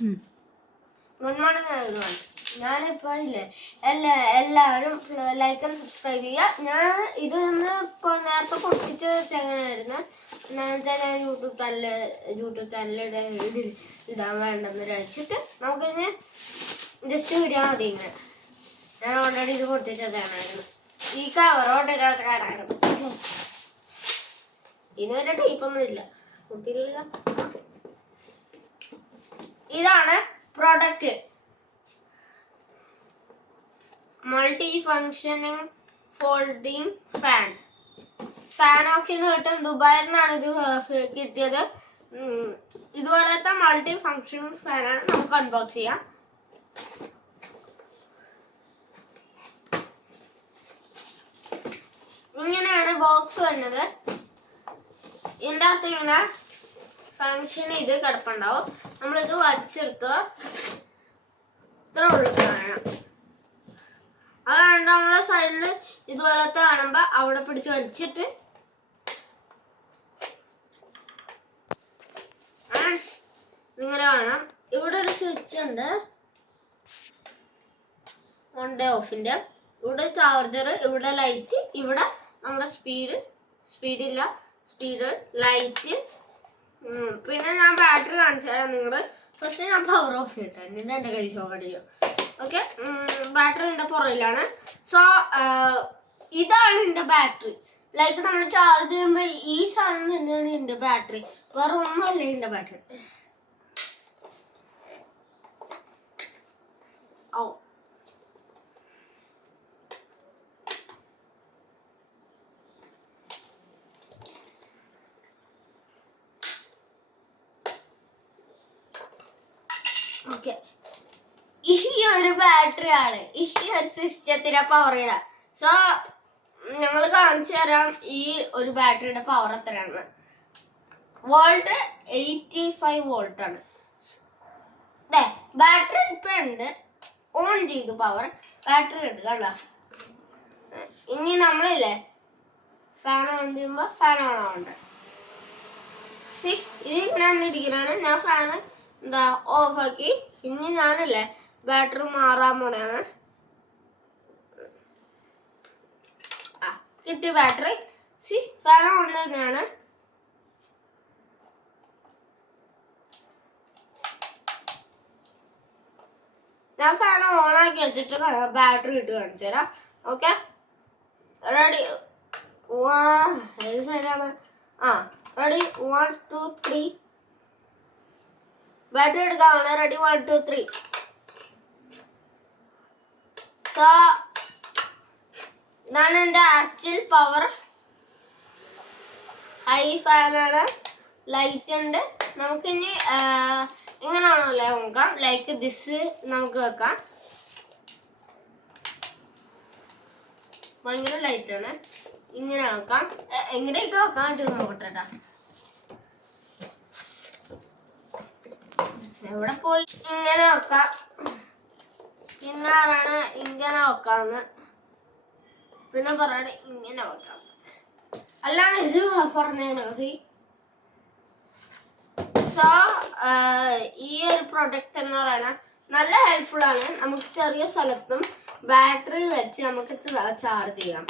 Good morning everyone. ഞാനിപ്പോൾ ഇല്ലേ എല്ലാവരും ലൈക്ക് ആൻഡ് സബ്സ്ക്രൈബ് ചെയ്യുക. ഞാൻ ഇതൊന്ന് ഇപ്പോൾ നേരത്തെ പൊട്ടിച്ച് വെച്ചെങ്ങനെയായിരുന്നു എന്നുവെച്ചാൽ ഞാൻ യൂട്യൂബ് ചാനലിൽ ഇടാൻ വേണ്ടെന്ന് വെച്ചിട്ട് നമുക്കിങ്ങനെ ജസ്റ്റ് വരിക മതി. ഇങ്ങനെ ഞാൻ ഓൾറെഡി ഇത് പൊട്ടിച്ച് വെച്ചായിരുന്നു. ഈ കവർ ഓൾറെഡി കാരായിരുന്നു. ഇതിന് ടൈപ്പൊന്നും ഇല്ല, കുട്ടിയില്ല. ഇതാണ് product, multi functioning folding fan. സാനോക്കിന്ന് കിട്ടും, ദുബായിൽ നിന്നാണ് ഇത് കിട്ടിയത്. ഇതുപോലത്തെ മൾട്ടി ഫങ്ഷനിങ് ഫാനാണ്. നമുക്ക് അൺബോക്സ് ചെയ്യാം. ഇങ്ങനെയാണ് ബോക്സ് വന്നത്. ഇതിൻ്റെ അകത്ത് ഇങ്ങനെ ഫങ്ഷൻ ഇത് കിടപ്പുണ്ടാവും. നമ്മളിത് വലിച്ചെടുത്തോ ഇത്ര ഉള്ളു കാണാം. അതാണ് നമ്മളെ സൈഡിൽ ഇതുപോലത്തെ കാണുമ്പോ അവിടെ പിടിച്ച് വലിച്ചിട്ട് ഇങ്ങനെ വേണം. ഇവിടെ ഒരു സ്വിച്ച് ഉണ്ട്, ഓൺ ഡേ ഓഫിന്റെ. ഇവിടെ ചാർജർ, ഇവിടെ ലൈറ്റ്, ഇവിടെ നമ്മുടെ സ്പീഡ് ലൈറ്റ്. പിന്നെ ഞാൻ ബാറ്ററി കാണിച്ചു തരാം നിങ്ങള്. ഫസ്റ്റ് ഞാൻ പവർ ഓഫ് ചെയ്യട്ടെ, എന്നിട്ട് എൻ്റെ കൈ ഷോ കടിക്കും. ഓക്കെ, ബാറ്ററി എൻ്റെ പുറയിലാണ്. സോ ഇതാണ് എൻ്റെ ബാറ്ററി. ലൈക്ക് നമ്മൾ ചാർജ് ചെയ്യുമ്പോൾ ഈ സാധനം തന്നെയാണ് എൻ്റെ ബാറ്ററി, വേറെ ഒന്നുമല്ല എൻ്റെ ബാറ്ററി. ഓ ഓക്കെ, ഈ ഒരു ബാറ്ററി ആണ് ഈ ഒരു സിസ്റ്റത്തിന്റെ പവർ ഇടാൻ. സോ ഞങ്ങൾ കാണിച്ചു തരാം ഈ ഒരു ബാറ്ററിയുടെ പവർ എത്രയാണ്. വോൾട്ട് 85 വോൾട്ട് ആണ്. ബാറ്ററി ഇപ്പൊ ഉണ്ട്, ഓൺ ചെയ്തു പവർ. ബാറ്ററി ഉണ്ട് കണ്ടോ. ഇനി നമ്മളില്ലേ ഫാൻ ഓൺ ചെയ്യുമ്പോ ഫാൻ ഓൺ ആവണ്ട. സി ഇത് ഇങ്ങനെ വന്നിരിക്കുന്നതാണ്. ഞാൻ ഫാന് എന്താ ഓഫാക്കി. ഇനി ഞാനല്ലേ ബാറ്ററി മാറാൻ പോണെയാണ്. കിട്ടിയ ബാറ്ററി. സി ഫാൻ ഓൺ തന്നെയാണ്. ഞാൻ ഫാൻ ഓൺ ആക്കി വെച്ചിട്ട് ബാറ്ററി ഇട്ട് കാണിച്ചു തരാം. Okay, ready. ഏത് സൈഡാണ്? റെഡി, 1 2 3. ബാറ്ററി എടുക്കാവുന്ന. റെഡി, 1 2 3. സോ ഇതാണ് എൻ്റെ ആക്ച്വൽ പവർ. ഹൈ ഫാനാണ്, ലൈറ്റ് ഉണ്ട്. നമുക്കിനി എങ്ങനെയാണോ നോക്കാം. ലൈക്ക് ദിസ് നമുക്ക് വെക്കാം. ഭയങ്കര ലൈറ്റ് ആണ്. ഇങ്ങനെ വെക്കാം. എങ്ങനെയൊക്കെ വെക്കാൻ നോക്കട്ടെ. എവിടെ പോയി? ഇങ്ങനെ വെക്കാം. പിന്നാറാണ് ഇങ്ങനെ വെക്കാന്ന്. പിന്നെ പറയണേ ഇങ്ങനെ വെക്കാം. അല്ലാണ്ട് ഇത് പറഞ്ഞ സി. സോ ഈ ഒരു പ്രൊഡക്റ്റ് എന്ന് പറയുന്നത് നല്ല ഹെൽപ്ഫുൾ ആണ്. നമുക്ക് ചെറിയ സ്ഥലത്തും ബാറ്ററി വെച്ച് നമുക്ക് ചാർജ് ചെയ്യാം.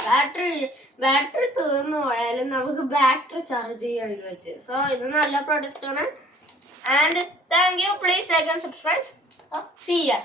ബാറ്ററി തീർന്നു പോയാലും നമുക്ക് ബാറ്ററി ചാർജ് ചെയ്യാൻ ഇത് വെച്ച്. സോ ഇത് നല്ല പ്രൊഡക്റ്റ് ആണ്. And thank you. Please like and subscribe. See ya.